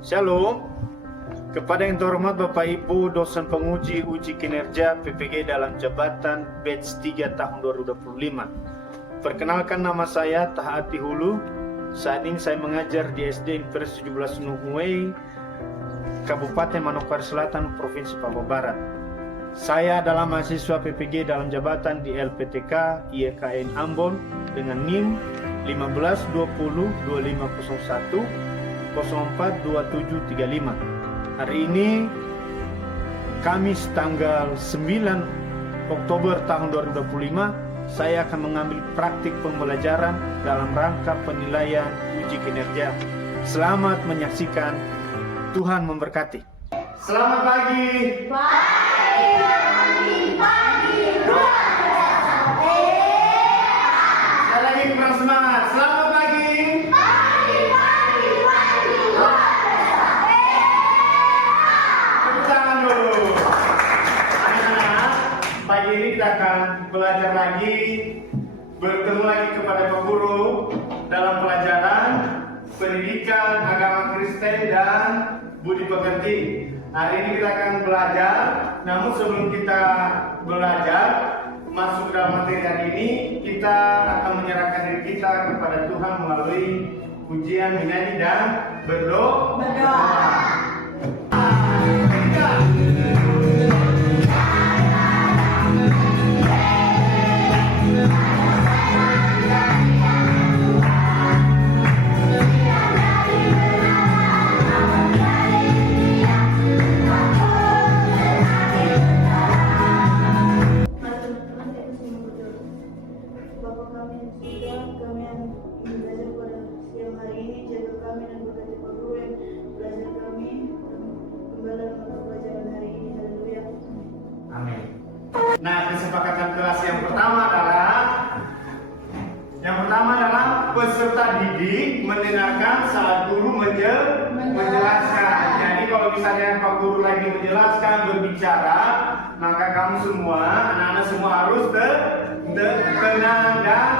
Shalom. Kepada yang terhormat Bapak Ibu dosen penguji uji kinerja PPG dalam jabatan batch 3 tahun 2025. Perkenalkan, nama saya Tahati Hulu. Saat ini saya mengajar di SD Impres 17 Nuhuwei, Kabupaten Manokwari Selatan, Provinsi Papua Barat. Saya adalah mahasiswa PPG dalam jabatan di LPTK IEKN Ambon dengan NIM 15202501 042735. Hari ini Kamis tanggal 9 Oktober tahun 2025, saya akan mengambil praktik pembelajaran dalam rangka penilaian uji kinerja. Selamat menyaksikan. Tuhan memberkati. Selamat pagi. Sekali lagi kurang semangat. Selamat pagi. Tepuk tangan dulu. Anak-anak, pagi ini kita akan belajar lagi, bertemu lagi kepada Pak Guru dalam pelajaran pendidikan agama Kristen dan budi pekerti. Hari ini kita akan belajar, namun sebelum kita belajar masuk dalam materi hari ini, kita akan menyerahkan diri kita kepada Tuhan melalui pujian, menyanyi dan berdoa. Nah, kesepakatan kelas yang pertama adalah peserta didik mendengarkan saat guru menjelaskan. Jadi kalau misalnya Pak Guru lagi menjelaskan, berbicara, maka kamu semua, anak-anak semua harus tenang dan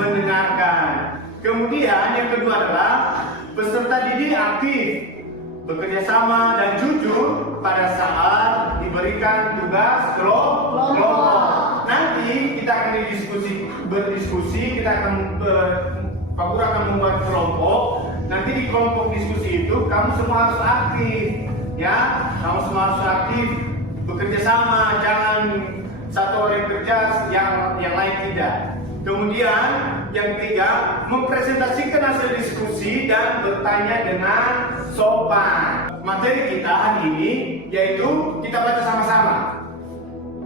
mendengarkan. Kemudian yang kedua adalah peserta didik aktif, bekerja sama dan jujur pada saat diberikan tugas kelompok. Nanti kita akan berdiskusi, kita akan Pak Guru akan membuat kelompok. Nanti di kelompok diskusi itu kamu semua harus aktif, ya. Kamu semua harus aktif, bekerja sama, jangan satu orang kerja, yang lain tidak. Kemudian yang ketiga, mempresentasikan hasil diskusi dan bertanya dengan sopan. Materi kita hari ini yaitu kita baca sama-sama.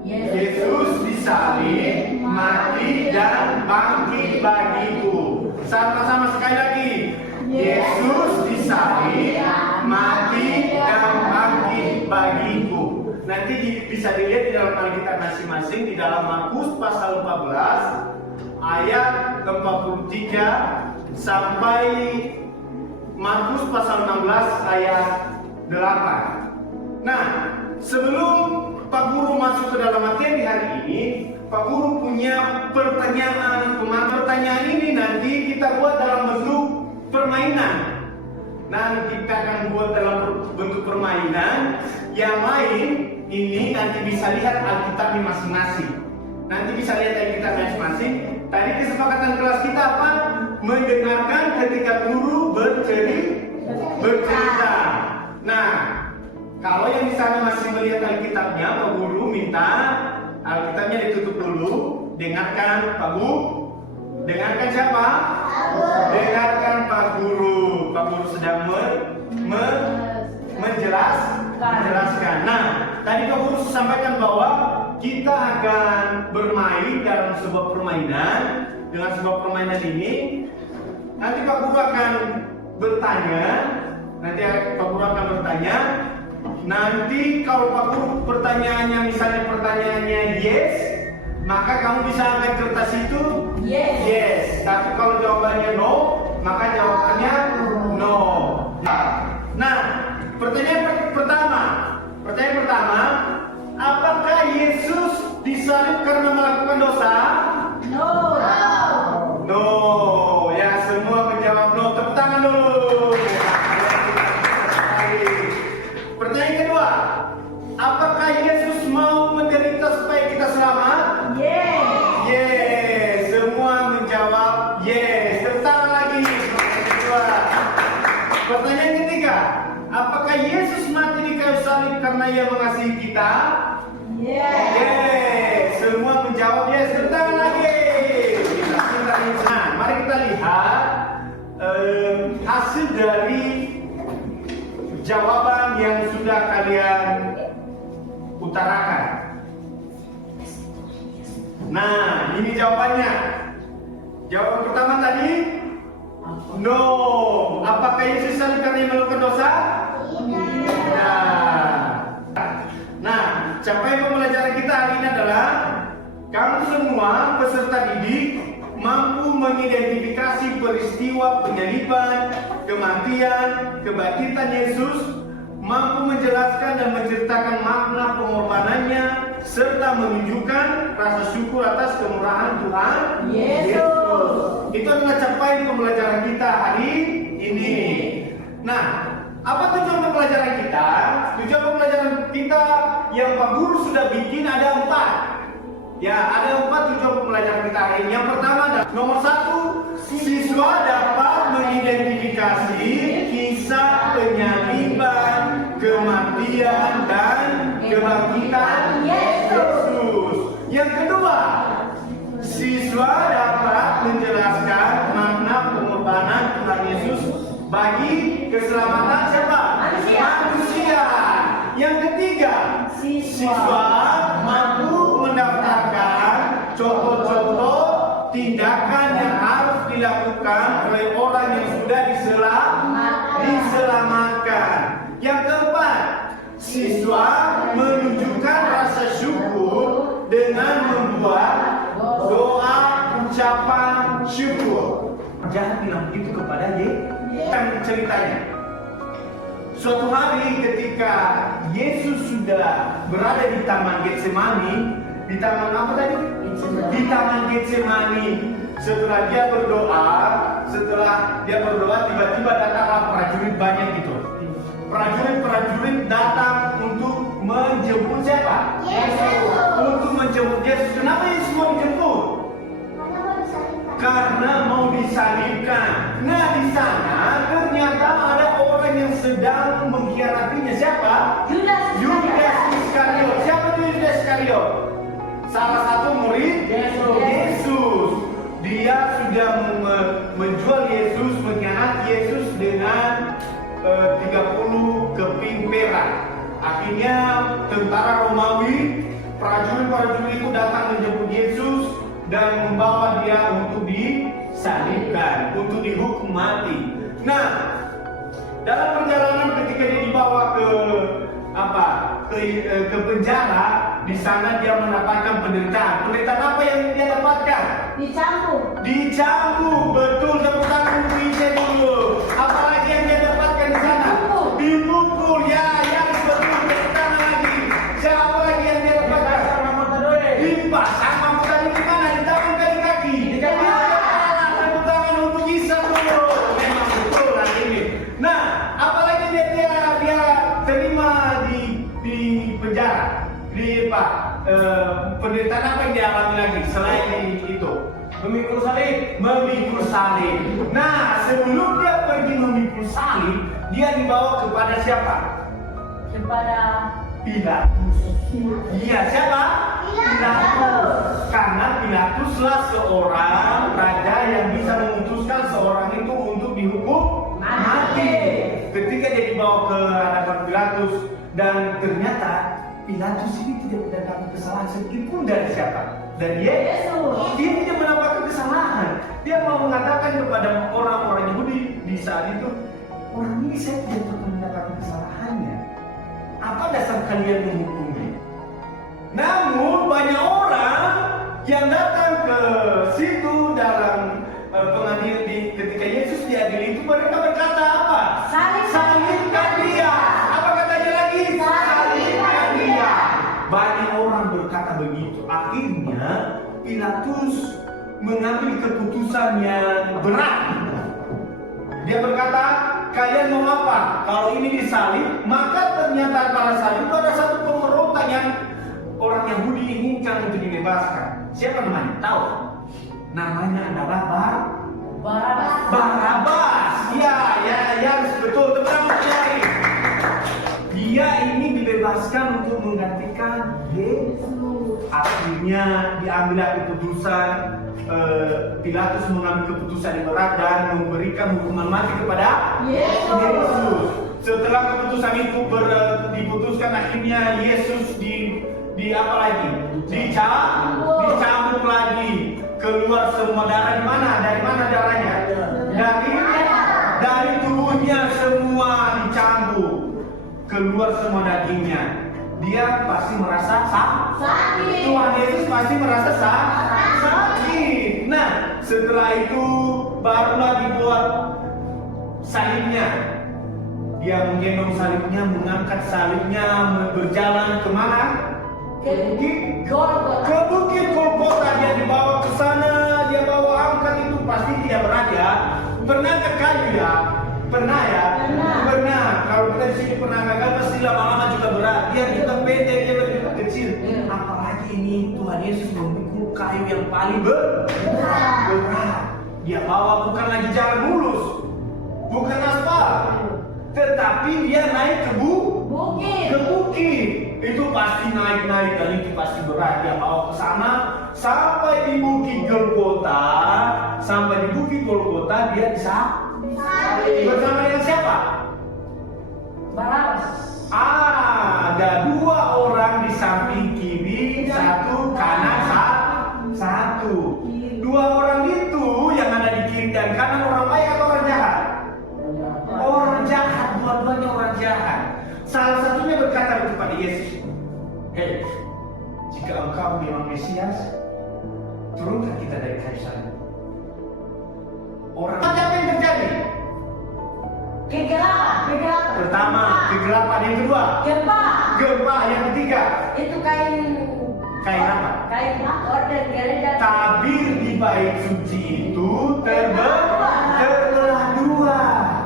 Yesus disalib, mati dan bangkit bagiku. Sama-sama sekali lagi. Yesus disalib, mati dan bangkit bagiku. Nanti bisa dilihat di dalam Alkitab masing-masing, di dalam Markus pasal 14 ayat 43 sampai Markus pasal 16 ayat 8. Nah, sebelum Pak Guru masuk ke dalam materi hari ini, Pak Guru punya pertanyaan. Pertanyaan ini nanti kita buat dalam bentuk permainan. Nah, kita akan buat dalam bentuk permainan. Yang lain ini nanti bisa lihat Alkitabnya masing-masing. Nanti bisa lihat Alkitab masing-masing. Tadi kesepakatan kelas kita apa? Mendengarkan ketika guru bercerita. Nah, kalau yang di sana masih melihat Alkitabnya, Pak Guru minta Alkitabnya ditutup dulu. Dengarkan Pak Guru. Dengarkan siapa? Dengarkan Pak Guru. Pak Guru sedang menjelaskan. Nah, tadi Pak Guru sampaikan bahwa kita akan bermain dalam sebuah permainan. Dengan sebuah permainan ini, nanti Pak Guru akan bertanya. Nanti kalau Pak Guru pertanyaannya misalnya pertanyaannya yes, maka kamu bisa angkat kertas itu yes. Tapi kalau jawabannya no, maka jawabannya no. Nah, pertanyaan pertama, apakah Yesus disalib karena melakukan dosa? No. Ya, semua menjawab no. Tepuk tangan dulu. karena Ia mengasihi kita? Yes. Yes. Semua menjawab yes. Tepuk tangan lagi. Nah, mari kita lihat hasil dari jawaban yang sudah kalian utarakan. Nah, ini jawabannya. Jawaban pertama tadi, no. Apakah Yesus salib karena Ia melakukan dosa? Tidak. Nah, capaian pembelajaran kita hari ini adalah kamu semua peserta didik mampu mengidentifikasi peristiwa penyaliban, kematian, kebangkitan Yesus, mampu menjelaskan dan menceritakan makna pengorbanannya, serta menunjukkan rasa syukur atas kemurahan Tuhan Yesus. Itu adalah capaian pembelajaran kita hari ini. Nah, apa tujuan pembelajaran kita? Tujuan pembelajaran kita yang Pak Guru sudah bikin ada 4. Ya, ada 4 tujuan pembelajaran kita hari ini. Yang pertama adalah nomor 1, siswa dapat mengidentifikasi kisah penyaliban, kematian, dan kebangkitan Yesus. Yang kedua, siswa dapat menjelaskan makna pengorbanan Tuhan Yesus bagi keselamatan siapa? Manusia. Yang ketiga, siswa mampu mendaftarkan contoh-contoh tindakan yang harus dilakukan oleh orang yang sudah diselamatkan. Yang keempat, siswa menunjukkan rasa syukur dengan membuat doa ucapan syukur. Jangan bilang begitu kepada Yesus. Ceritanya, suatu hari ketika Yesus sudah berada di Taman Getsemani, di taman apa tadi? Di Taman Getsemani. Setelah dia berdoa, tiba-tiba datanglah prajurit banyak gitu. Prajurit datang untuk menjemput siapa? Yesus. Untuk menjemput Yesus. Kenapa Yesus mau dijemput? Karena mau disalibkan. Nah, di sana ternyata ada orang yang sedang mengkhianatinya. Siapa? Yudas Iskariot. Siapa itu Yudas Iskariot? Salah satu murid Yesus. Dia sudah menjual Yesus, mengkhianati Yesus dengan 30 keping perak. Akhirnya tentara Romawi, prajurit itu datang menjemput Yesus dan membawa dia untuk disalibkan, untuk dihukum mati. Nah, dalam perjalanan ketika dia dibawa ke penjara, di sana dia mendapatkan penderitaan. Penderitaan apa yang dia dapatkan? Dicambuk. Betul, tepuk tangan untuk Isa dulu. Apalagi yang dia dapatkan di sana? Dipukul. Ya, betul. Tepuk tangan lagi. Siapa lagi yang dia dapatkan? Dipasang mahkota di mana? Di tangan kaki. Tepuk tangan untuk Isa dulu. Memang betul lagi ini. Nah, apalagi dia terima di penjara. Penderitaan apa yang dialami lagi selain itu? Memikul salib. Nah, sebelum dia pergi memikul salib, dia dibawa kepada siapa? Kepada Pilatus. Iya, siapa? Pilatus. Karena Pilatuslah seorang raja yang bisa memutuskan seorang itu untuk dihukum mati. Ketika dia dibawa ke hadapan Pilatus, dan ternyata Pilatus ini tidak mendapatkan kesalahan sedikit pun dari siapa? Dari Yesus. Dia tidak mendapatkan kesalahan. Dia mau mengatakan kepada orang-orang Yahudi di saat itu, orang ini saya tidak pernah mendapatkan kesalahannya. Apa dasar kalian menghukumnya? Namun banyak orang yang datang ke situ dalam pengadilan ketika Yesus diadili itu, mereka berkata apa? Salibkan dia. Apa katanya lagi? Salibkan dia. Banyak orang berkata begitu. Akhirnya Pilatus mengambil keputusan yang berat. Dia berkata, kalian mau apa? Kalau ini disalib, maka ternyata pada salib itu ada satu pemberontak yang orang Yahudi inginkan untuk dibebaskan. Siapa namanya? Tahu? Namanya adalah Barabas. Ya, betul. Teman-teman, dia ini dibebaskan akhirnya diambil keputusan, Pilatus mengambil keputusan yang berat dan memberikan hukuman mati kepada Yesus. Setelah keputusan itu diputuskan, akhirnya Yesus di apa lagi? Dicambuk lagi. Keluar semua darah di mana? Dari mana darahnya? Dari tubuhnya semua dicambuk. Keluar semua dagingnya. Dia pasti merasa sakit. Tuhan Yesus pasti merasa sakit. Nah, setelah itu barulah dibuat salibnya. Dia menggendong salibnya, mengangkat salibnya, berjalan kemana? Ke Bukit Golgota. Dia dibawa ke sana, dia bawa angkat. Itu pasti tidak berat ya. Pernah ke kayu ya? Pernah ya? Pernah. Kalau kita di sini pernah gagal, pasti lama-lama juga berat. Dia juga pendek, dia juga kecil. Apalagi ini Tuhan Yesus memikul kayu yang paling berat. Dia bawa bukan lagi jalan mulus, bukan aspal, tetapi dia naik ke bukit. Itu pasti naik dan itu pasti berat. Dia bawa ke sana sampai di Bukit Golgota. Sampai di Bukit Golgota dia disalib. Bersama dengan siapa? Barabas. Ada 2 orang di samping kiri, 1 kanan, 1. 2 orang itu yang ada di kiri dan kanan, orang baik atau orang jahat? Orang jahat, dua-duanya orang jahat. Salah satunya berkata kepada Yesus, "Hei, jika engkau memang Mesias, turunkan kita dari kayu salib." Orang apa yang terjadi? Kegelapan. Pertama, kegelapan. Yang kedua, gempa. Yang ketiga, Itu kain apa? Kain orden gereja. Tabir di bait suci itu terbelah 2.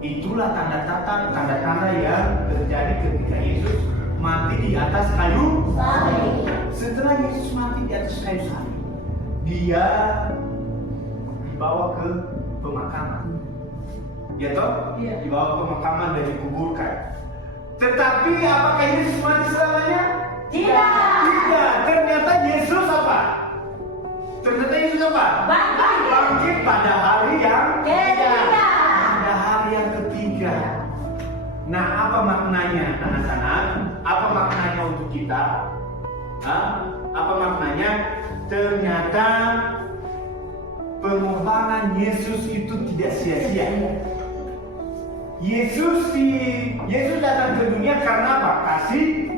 Itulah tanda-tanda yang terjadi ketika Yesus mati di atas kayu salib. Setelah Yesus mati di atas kayu salib, dia dibawa ke pemakaman. Ya toh? Iya. Dibawa ke pemakaman dan dikuburkan. Tetapi apakah Yesus mati selamanya? Tidak. Ternyata Yesus apa? Bangkit pada hari yang ketiga. Nah, apa maknanya anak-anak? Apa maknanya untuk kita? Apa maknanya? Ternyata pengorbanan Yesus itu tidak sia-sia. Yesus datang ke dunia karena apa? Kasih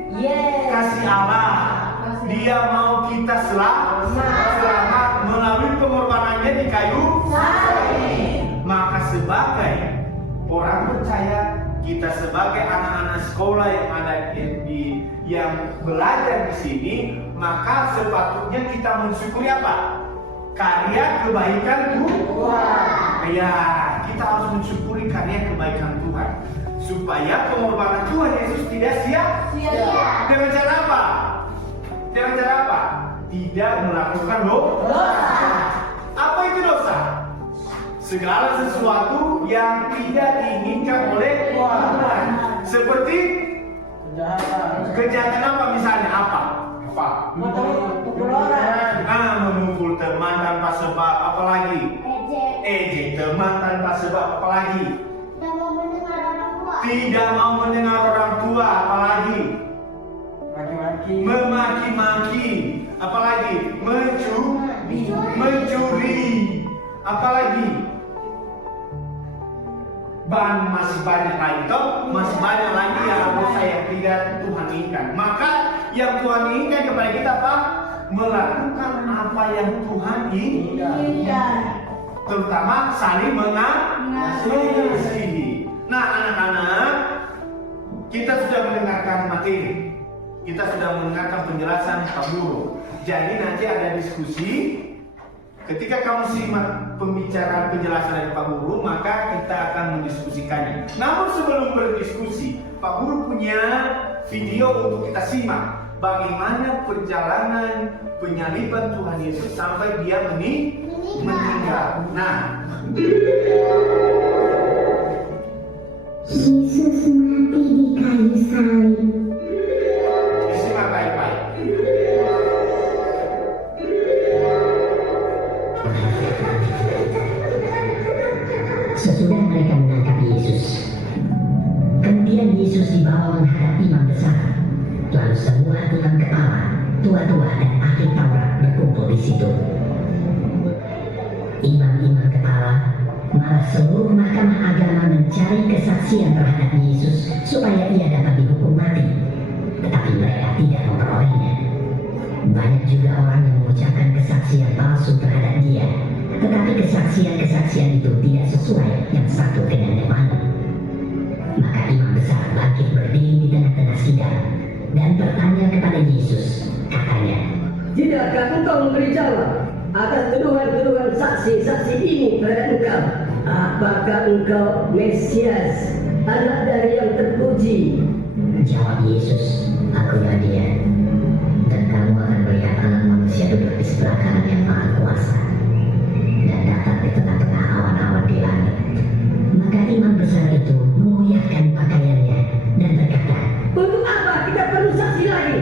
Allah. Dia mau kita selamat melalui pengorbanannya di kayu salib. Maka sebagai orang percaya, kita sebagai anak-anak sekolah yang ada yang belajar di sini, maka sepatutnya kita mensyukuri apa? Karya kebaikan Tuhan. Ya, kita harus mensyukuri karya kebaikan Tuhan supaya pengorbanan Tuhan Yesus tidak sia-sia. Dengan cara apa? Tidak melakukan dosa. Apa itu dosa? Segala sesuatu yang tidak diinginkan oleh Tuhan. Seperti kejahatan apa misalnya? Apa? Memukul orang. Memukul teman tanpa sebab, apalagi? Ejek teman tanpa sebab, apalagi? Tidak mau mendengar orang tua, apalagi? Memaki-maki, apalagi? Mencuri, apalagi? Masih banyak lagi masih banyak lagi yang dosa yang tidak Tuhan inginkan. Maka yang Tuhan inginkan kepada kita apa? Melakukan apa yang Tuhan inginkan. Terutama saling mengasihi. Nah, anak-anak, kita sudah mendengarkan materi. Kita sudah mendengarkan penjelasan Pak Guru. Jadi nanti ada diskusi. Ketika kamu simak pembicaraan penjelasan dari Pak Guru, maka kita akan mendiskusikannya. Namun sebelum berdiskusi, Pak Guru punya video untuk kita simak. Bagaimana perjalanan penyaliban Tuhan Yesus sampai dia meninggal. Nah, Yesus mati di kayu salib. disimak baik-baik. Sesudah mereka menangkap Yesus, kemudian Yesus dibawa menghadap imam besar. Lalu semua imam kepala, tua-tua dan ahli Taurat berkumpul di situ. Imam-imam kepala, malah seluruh mahkamah agama mencari kesaksian terhadap Yesus supaya ia dapat dihukum mati. Tetapi mereka tidak memperolehnya. Banyak juga orang yang mengucapkan kesaksian palsu terhadap dia, tetapi kesaksian-kesaksian itu tidak sesuai yang satu dengan yang lain. Maka imam besar bangkit berdiri di tengah-tengah sidang dan bertanya kepada Yesus, katanya, "Tidakkah engkau memberi jawab atas tuduhan-tuduhan saksi-saksi ini terhadap engkau? Apakah engkau Mesias, anak dari yang terpuji?" Jawab Yesus, "Akulah dia. Dan kamu akan melihat Anak Manusia duduk di sebelah kanan yang Maha Kuasa dan datang di tengah-tengah awan-awan di langit." Maka imam besar itu mengoyakkan pakaiannya dan berkata, "Untuk apa kita perlu saksi lagi?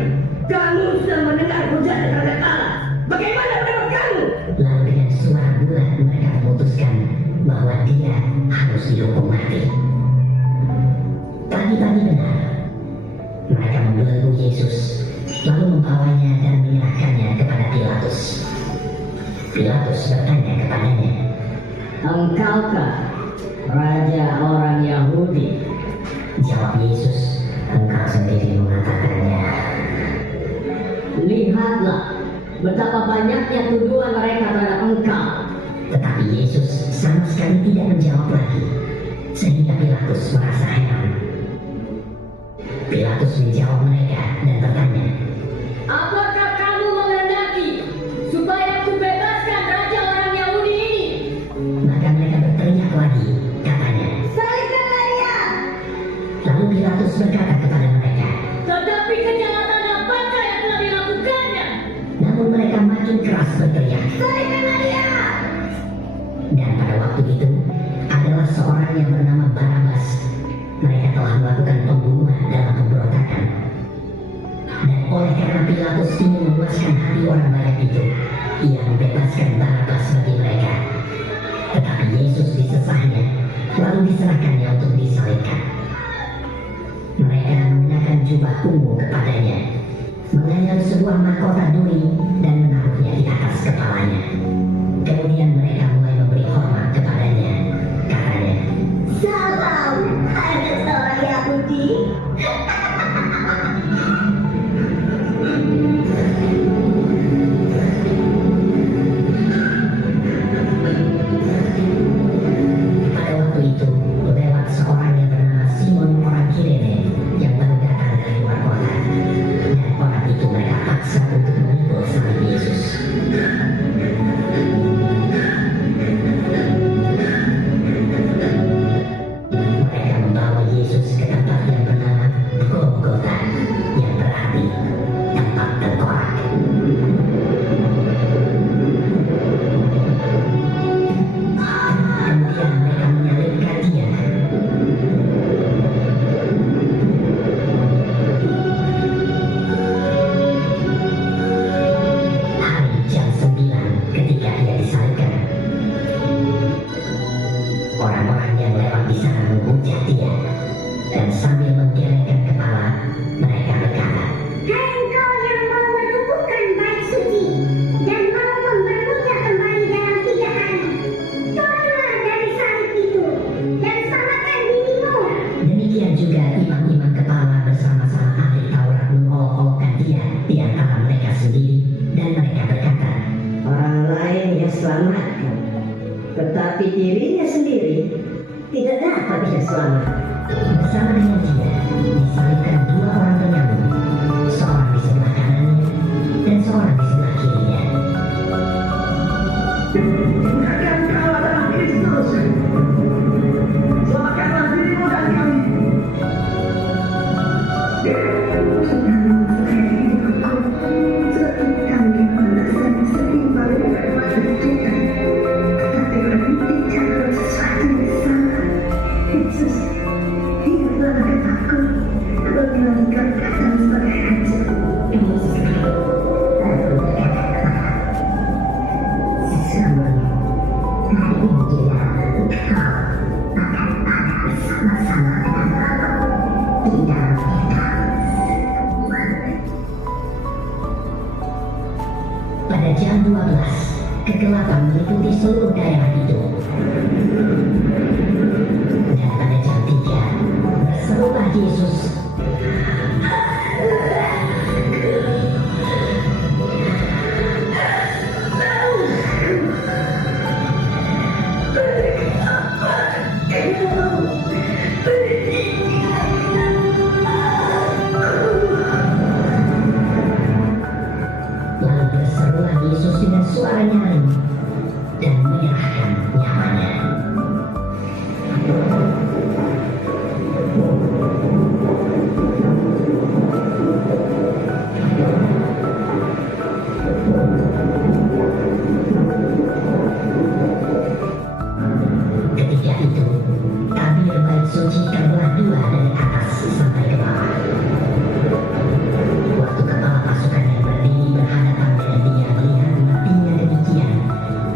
Kamu sudah mendengar hujatan terhadap Allah. Bagaimana pendapat kamu?" Lalu dengan suara bulat mereka memutuskan bahwa dia harus dihukum mati. Pagi-pagi benar, mereka membelenggu Yesus, lalu membawanya dan menyerahkannya kepada Pilatus. Pilatus bertanya kepadanya, "Engkaukah raja orang Yahudi?" Jawab Yesus, "Engkau sendiri mengatakannya." "Lihatlah betapa banyaknya tuduhan mereka terhadap engkau." Tetapi Yesus sama sekali tidak menjawab lagi, sehingga Pilatus merasa heran. Pilatus menjawab mereka dan bertanya, "Apakah kamu menghendaki supaya kubebaskan raja orang Yahudi ini?" maka mereka berteriak lagi, katanya, "Salibkanlah dia!" Lalu Pilatus berkata kepada mereka, "Tetapi kejahatan apakah yang telah dilakukannya?" namun mereka makin keras berteriak. "Salibkanlah dia!" Dan pada waktu itu adalah seorang yang bernama Barabas. Mereka telah melakukan pembunuhan dalam pemberontakan. Dan oleh karena Pilatus ingin memuaskan hati orang banyak itu, ia membebaskan Barabas bagi mereka. Tetapi Yesus disesahnya, lalu diserahkannya untuk disalibkan. Mereka mengenakan jubah ungu kepadanya, menganyam sebuah mahkota duri dan menaruhnya di atas kepalanya. Kemudian mereka mulai memberi hormat kepadanya, katanya, Salam, anak seorang Yahudi. Pada waktu itu, lewat seorang yang bernama Simon orang Kirene yang baru datang dari luar kota. Dan orang itu mereka paksa untuk memikul salib Yesus. Mereka membawa Yesus ke tempat yang bernama Golgota, yang berarti tempat tengkorak. Kemudian mereka menyalibkan dia. Hari jam 9 ketika ia disalibkan, orang-orang yang lewat di sana menghujat dia, dan sambil menggelengkan kepala, mereka berkata, Hai engkau yang mau merubuhkan bait suci dan mau membangunnya kembali dalam 3 hari. Turunlah dari salib itu dan selamatkan dirimu. Demikian juga imam-imam kepala bersama-sama ahli Taurat mengolok-olokkan dia di antara mereka sendiri, dan mereka berkata, Orang lain yang selamatkan, tetapi dirinya sendiri tidak dapat dia selamat. bersama dengan dia disalibkan 2 orang penyamun, seorang di sebelah kanannya dan seorang di sebelah kirinya. Bukankah engkau adalah Kristus? Selamatkanlah dirimu dan kami. Kami merasa setimbang dengan kita, tapi kami bicara sesuatu yang salah. Yesus, hiduplah bagi aku, apabila engkau datang sebagai raja. Lalu berkata kepada, sesungguhnya di dalam peta. Pada jam 12, kegelapan meliputi seluruh daerah itu. Dan pada jam 3, berserulah Yesus. Lalu berserulah Yesus dengan suara nyaring dan menyerahkan nyawanya. Ketika itu, tabir bait suci terbelah dua dari atas sampai ke bawah. Waktu kepala pasukan yang berdiri berhadapan dengan dia melihat matinya demikian,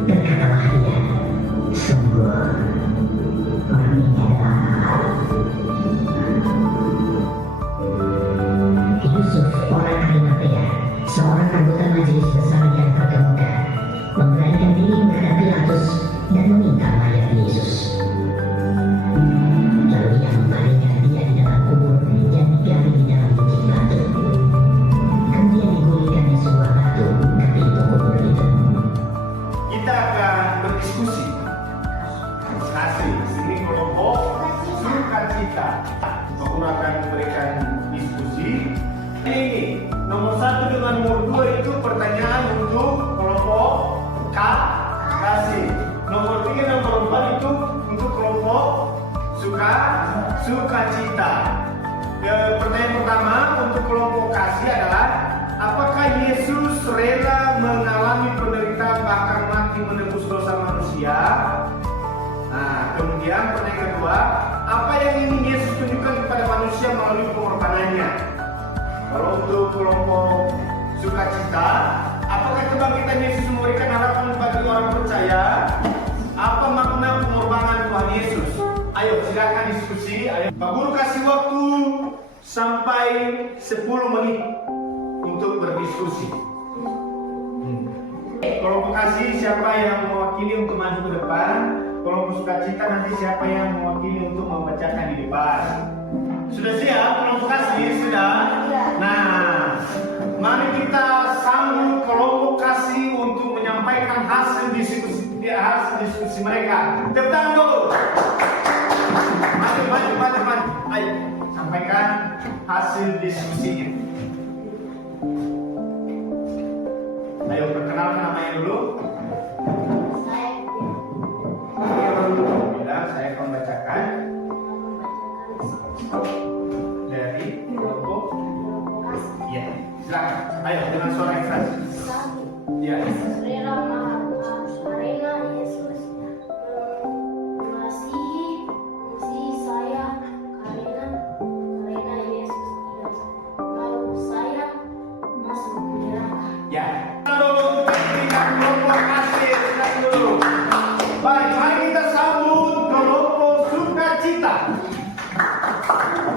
berkatalah dia, sungguh orang ini adalah Yusuf orang Arimatea, seorang anggota majelis besar yang terkemuka, memberanikan diri menghadap Pilatus dan meminta mayat Yesus. Lalu ia membaringkan dia di dalam kubur yang digali di dalam bukit batu. Kemudian digulingkannya sebuah batu ke pintu kubur itu. Kita akan berdiskusi. Kasih, sini kelompok sukacita. Aku akan memberikan diskusi. Ini nomor 1 dengan nomor 2 itu pertanyaan untuk kelompok kasih. Nomor 3 dan nomor 4 itu untuk kelompok sukacita. Pertanyaan pertama untuk kelompok kasih adalah, apakah Yesus rela mengalami penderitaan bahkan mati menebus dosa manusia? Nah, kemudian pertanyaan kedua, apa yang ingin Yesus tunjukkan kepada manusia melalui pengorbanannya? Kalau untuk kelompok sukacita, apakah kebangkitan Yesus memberikan harapan bagi orang percaya? Apa makna pengorbanan Tuhan Yesus? Ayo silakan diskusi. Ayo. Pak Guru kasih waktu sampai 10 menit untuk berdiskusi. Kelompok kasih siapa yang mewakili untuk maju ke depan? Kelompok sukacita nanti siapa yang mewakili untuk membacakan di depan? Sudah siap kelompok kasih? Sudah? Nah, mari kita sambut kelompok kasih untuk menyampaikan hasil diskusi mereka. Tepuk tangan dulu. Maju. Ayo, sampaikan hasil diskusinya. Ayo, perkenalkan namanya dulu. Saya akan membacakan dari kelompok. Ya, silakan. Ayo dengan suara yang keras. Ya. mengasihi saya karena Yesus hidup, lalu saya masuk neraka. Ya. Lalu berikan kelompok kasih. Silakan dulu. Baik, mari kita sambut kelompok sukacita.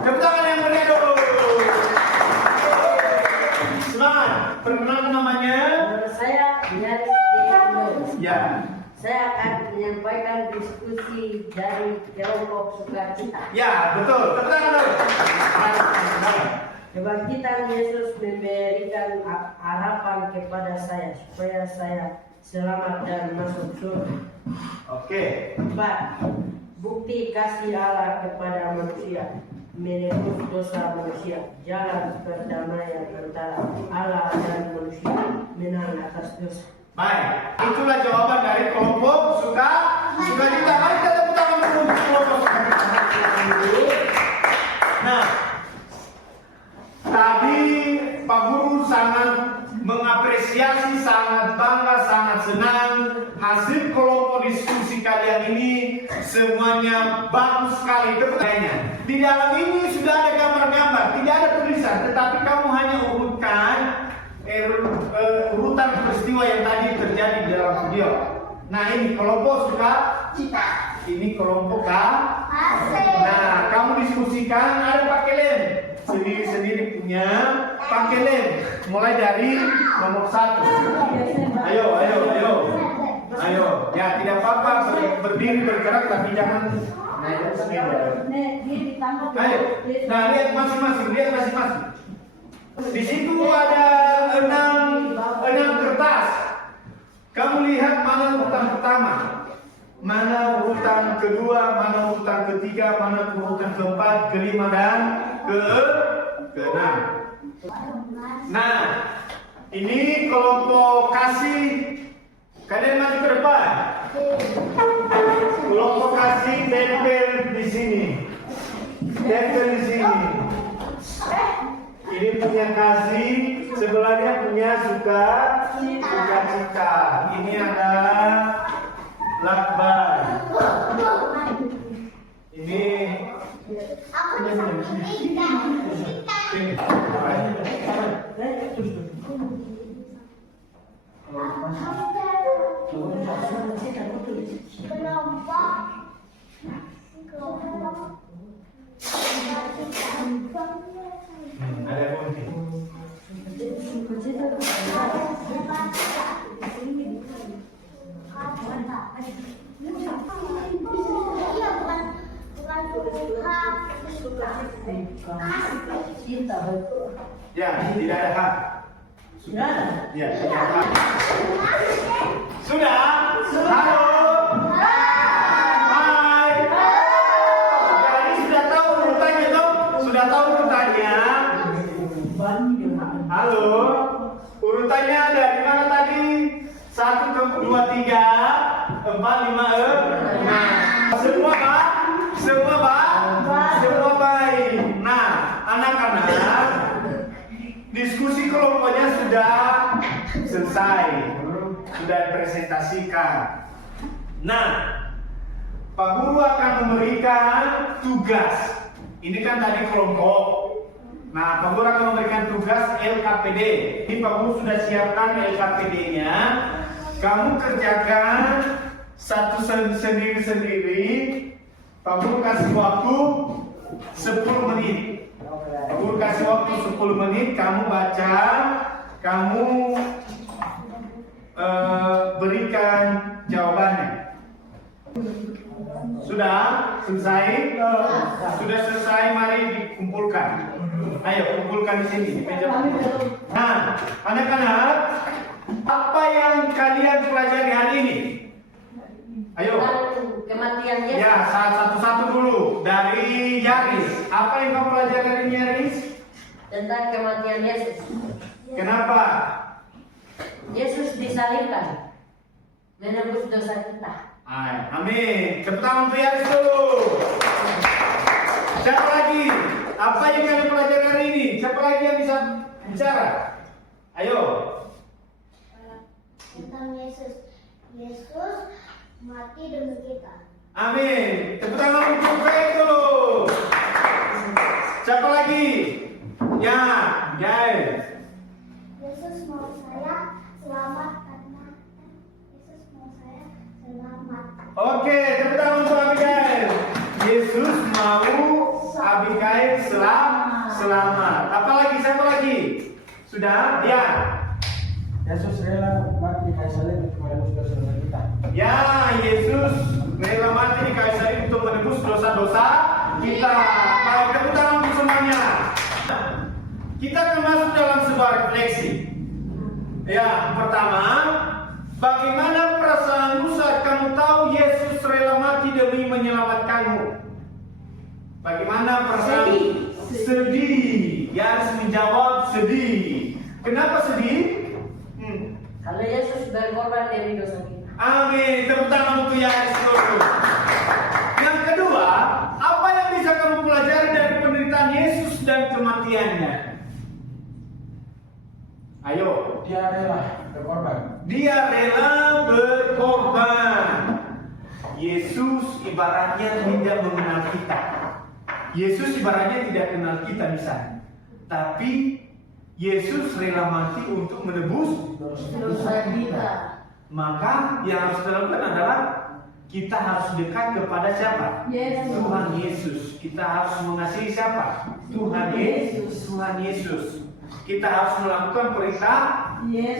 Tepuk tangan yang meriah dulu. Semangat. Perkenalkan namanya. Menurut saya, Nyaris Deus. Ya. Saya akan menyampaikan diskusi dari kelompok sukacita. Ya, betul. Tepuk tangan dulu. Kebangkitan Yesus memberikan harapan kepada saya supaya saya selamat dan masuk surga. Oke. 4. Bukti kasih Allah kepada manusia, menebus dosa manusia, jalan perdamaian antara Allah dan manusia, menang atas dosa. Baik, itulah jawaban dari kelompok sukacita. Mari kita tepuk tangan dulu untuk kelompok sukacita. Nah, tadi Pak Guru sangat mengapresiasi, sangat bangga, sangat senang hasil kelompok diskusi kalian ini. Semuanya bagus sekali. Pertanyaannya, di dalam ini sudah ada gambar-gambar, tidak ada tulisan, tetapi kamu hanya urutkan urutan peristiwa yang tadi terjadi di dalam video. Nah, ini kelompok sukacita. Ini kelompok K. Nah, kamu diskusikan, ada pakai lem. Sendiri-sendiri punya pakai lem. Mulai dari nomor 1. Ayo. Ya, tidak apa-apa berdiri bergerak tapi jangan naik sendiri. Ayo. Nah, lihat masing-masing. Di situ ada 6 kertas. Kamu lihat mana urutan pertama, mana urutan kedua, mana urutan ketiga, mana urutan keempat, kelima dan keenam. Nah, ini kelompok kasih. Kalian maju ke depan. Kelompok kasih tempel di sini. Ini punya kasih, sebelahnya punya sukacita. Ini ada lakban. Ini ada kunci. Ya, tidak ada hak. Ya, tidak ada hak. Sudah? Halo? Hai. Jadi sudah tahu urutannya toh? Sudah tahu urutannya? Halo? Urutannya dari mana tadi? 1, 2, 3, 4, 5, 6. Semua Pak? Semua baik. Nah, anak-anak, diskusi kelompoknya sudah selesai. Sudah dipresentasikan. Nah, Pak Guru akan memberikan tugas. Ini kan tadi kelompok. Nah, Pak Guru akan memberikan tugas LKPD. Ini Pak Guru sudah siapkan LKPD-nya. Kamu kerjakan satu sendiri-sendiri. Pak Guru kasih waktu 10 menit. Pak Guru kasih waktu 10 menit. Kamu baca, kamu berikan jawabannya. Sudah selesai? Sudah selesai, mari dikumpulkan. Ayo kumpulkan di sini di meja. Nah, anak-anak, apa yang kalian pelajari hari ini? Ayo. Kematian Yesus. Ya, satu-satu dulu. Dari Yaris. Apa yang kamu pelajari hari ini, Yaris? Tentang kematian Yesus. Kenapa? Yesus disalibkan menebus dosa kita. Amin. Tepuk tangan untuk Yaris dulu. Siapa lagi? Apa yang kalian pelajari hari ini? Siapa lagi yang bisa bicara? Ayo. Tentang Yesus mati demi kita. Amin. Tepuk tangan untuk saya dulu. Siapa lagi? Ya, guys. Yesus mau saya selamat karena Yesus mau saya selamat. Oke, tepuk tangan untuk Abigail. Yesus mau Abigail selamat. Apa lagi? Siapa lagi? Sudah? Ya. Yesus rela mati kayu salib untuk menebus dosa-dosa kita. Ya, Yesus rela mati di kayu salib untuk menebus dosa-dosa kita. Baik, tepuk tangan untuk semuanya. Kita akan masuk dalam sebuah refleksi. Ya, pertama, bagaimana perasaanmu saat kamu tahu Yesus rela mati demi menyelamatkanmu? Bagaimana perasaan? Sedih. Ya, harus menjawab sedih. Kenapa sedih? Kalau Yesus berkorban demi dosa kita. Amin. Tepuk tangan untuk Yesus dulu. Yang kedua, apa yang bisa kamu pelajari dari penderitaan Yesus dan kematiannya? Ayo. Dia rela berkorban. Dia rela berkorban. Yesus ibaratnya tidak mengenal kita. Yesus ibaratnya tidak kenal kita misalnya. Tapi Yesus rela mati untuk menebus Dosa kita. Maka yang harus dilakukan adalah kita harus dekat kepada siapa? Yesus. Tuhan Yesus. Kita harus mengasihi siapa? Tuhan Yesus. Tuhan Yesus. Kita harus melakukan perintahnya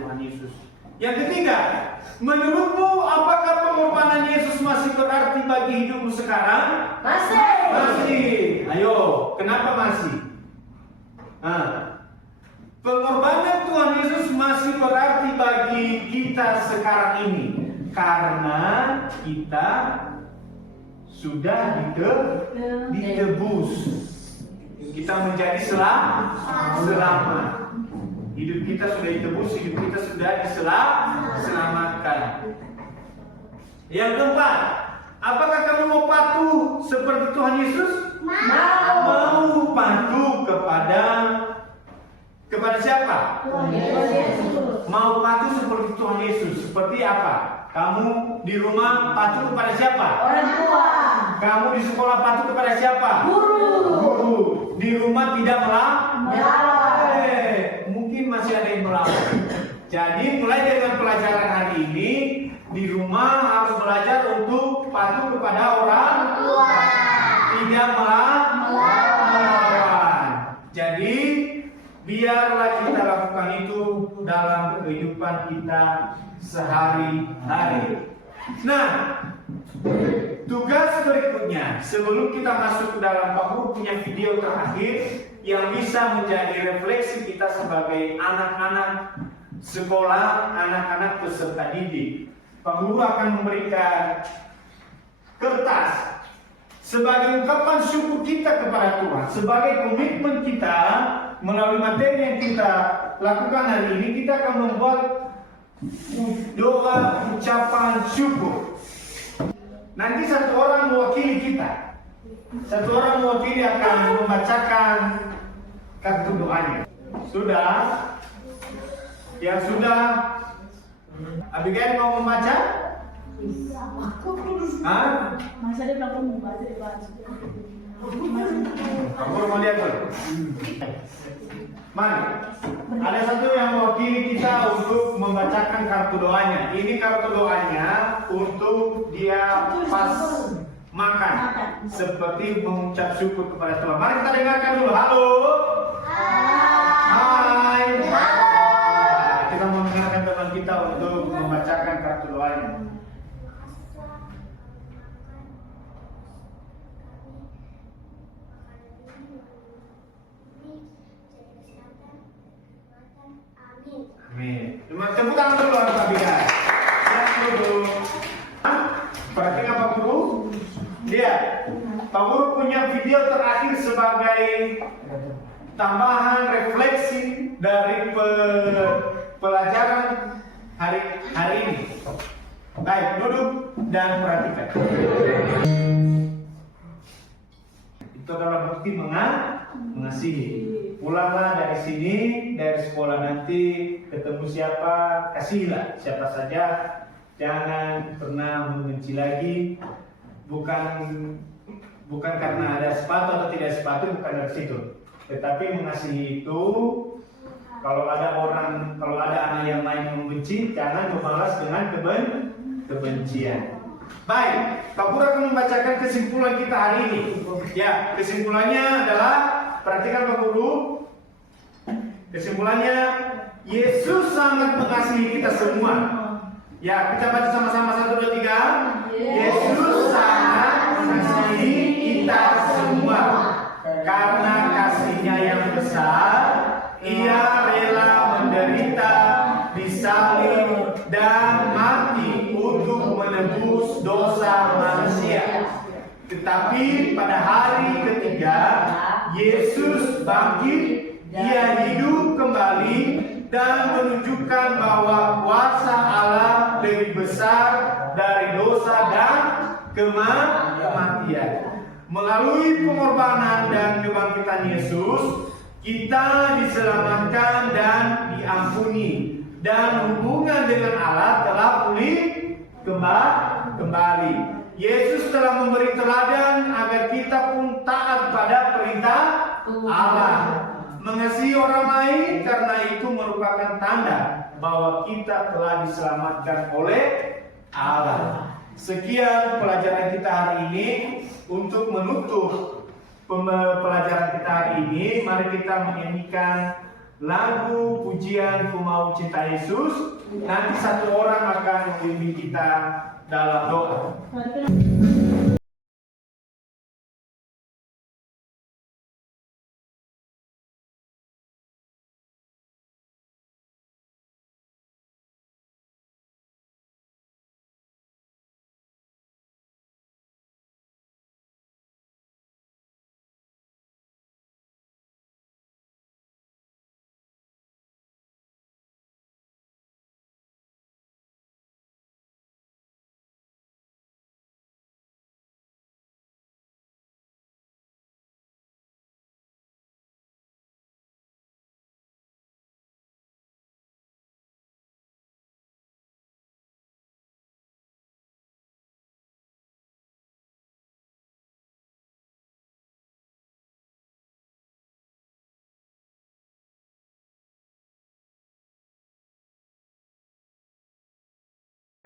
Tuhan Yesus. Yang ketiga, menurutmu apakah pengorbanan Yesus masih berarti bagi hidupmu sekarang? Masih. Ayo, kenapa masih? Pengorbanan Tuhan Yesus masih berarti bagi kita sekarang ini karena kita sudah ditebus. Kita menjadi selamat. Hidup kita sudah ditebus, hidup kita sudah diselamatkan. Yang keempat, apakah kamu mau patuh seperti Tuhan Yesus? Mau patuh kepada siapa? Mau patuh seperti Tuhan Yesus. Seperti apa? Kamu di rumah patuh kepada siapa? Orang tua. Kamu di sekolah patuh kepada siapa? Guru. Di rumah tidak melawan. Mungkin masih ada yang melawan. Jadi mulai dengan pelajaran hari ini, di rumah harus belajar untuk patuh kepada orang tua. Tidak melawan. Jadi biarlah kita lakukan itu dalam kehidupan kita sehari-hari. Nah, tugas berikutnya sebelum kita masuk ke dalam Pak Guru punya video terakhir yang bisa menjadi refleksi kita sebagai anak-anak sekolah, anak-anak peserta didik. Pak Guru akan memberikan kertas sebagai ungkapan syukur kita kepada Tuhan, sebagai komitmen kita melalui materi yang kita lakukan hari ini. Kita akan membuat doa ucapan syukur. Nanti satu orang mewakili kita. Satu orang mewakili akan membacakan kartu doanya. Sudah? Yang sudah? Abigail mau membaca? Hah? Masa dia bilang kamu baca di baca. Kamu mau lihat dulu? Mari, ada satu yang mewakili kita untuk membacakan kartu doanya. Ini kartu doanya untuk dia pas makan, seperti mengucap syukur kepada Tuhan. Mari kita dengarkan dulu. Halo. Hai. Kita mau mendengarkan teman kita untuk membacakan kartu doanya. Amin. Tepuk tangan dulu Pak Abigail. Ya, dulu. Perhatikan Pak Guru. Lihat, Pak Guru punya video terakhir sebagai tambahan refleksi dari pelajaran hari ini. Baik, duduk dan perhatikan. Itu adalah bukti mengasihi. Pulanglah dari sini, dari sekolah nanti ketemu siapa, kasihlah siapa saja. Jangan pernah membenci lagi. Bukan karena ada sepatu atau tidak sepatu, bukan dari situ. Tetapi mengasihi itu, kalau ada anak yang lain membenci, jangan membalas dengan kebencian. Baik, Pak Guru akan membacakan kesimpulan kita hari ini. Ya, kesimpulannya adalah, perhatikan Pak Guru. Kesimpulannya, Yesus sangat mengasihi kita semua. Ya, kita baca sama-sama 1, 2, 3. Yesus sangat mengasihi kita semua. Karena kasih-Nya yang besar, Ia rela menderita, disalib dan mati untuk menebus dosa manusia. Tetapi pada hari ketiga, Yesus bangkit. Ia hidup kembali dan menunjukkan bahwa kuasa Allah lebih besar dari dosa dan kematian. Melalui pengorbanan dan kebangkitan Yesus, kita diselamatkan dan diampuni, dan hubungan dengan Allah telah pulih kembali. Yesus telah memberi teladan agar kita pun taat pada perintah Allah. Mengasihi orang lain karena itu merupakan tanda bahwa kita telah diselamatkan oleh Allah. Sekian pelajaran kita hari ini. Untuk menutup pelajaran kita hari ini, mari kita menyanyikan lagu pujian Ku Mau Cinta Yesus. Nanti satu orang akan membimbing kita dalam doa.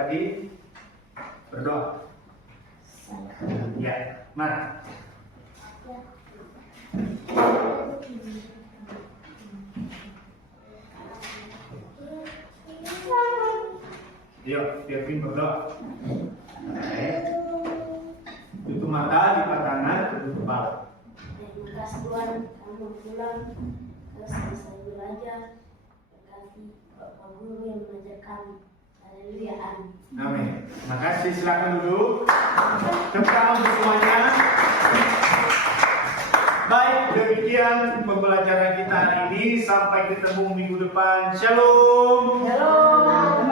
Tadi berdoa. Ya, mari. Yuk, Kevin berdoa. Baik. Tutup mata, lipat tangan, tutup kepala. Terima kasih Tuhan, kamu pulang ke selesai belajar. Berkati Bapak Guru yang mengajar kami. Haleluya, amin. Amin. Terima kasih, silakan duduk. Tepuk tangan untuk semuanya. Baik, demikian pembelajaran kita hari ini. Sampai ketemu minggu depan. Shalom. Shalom.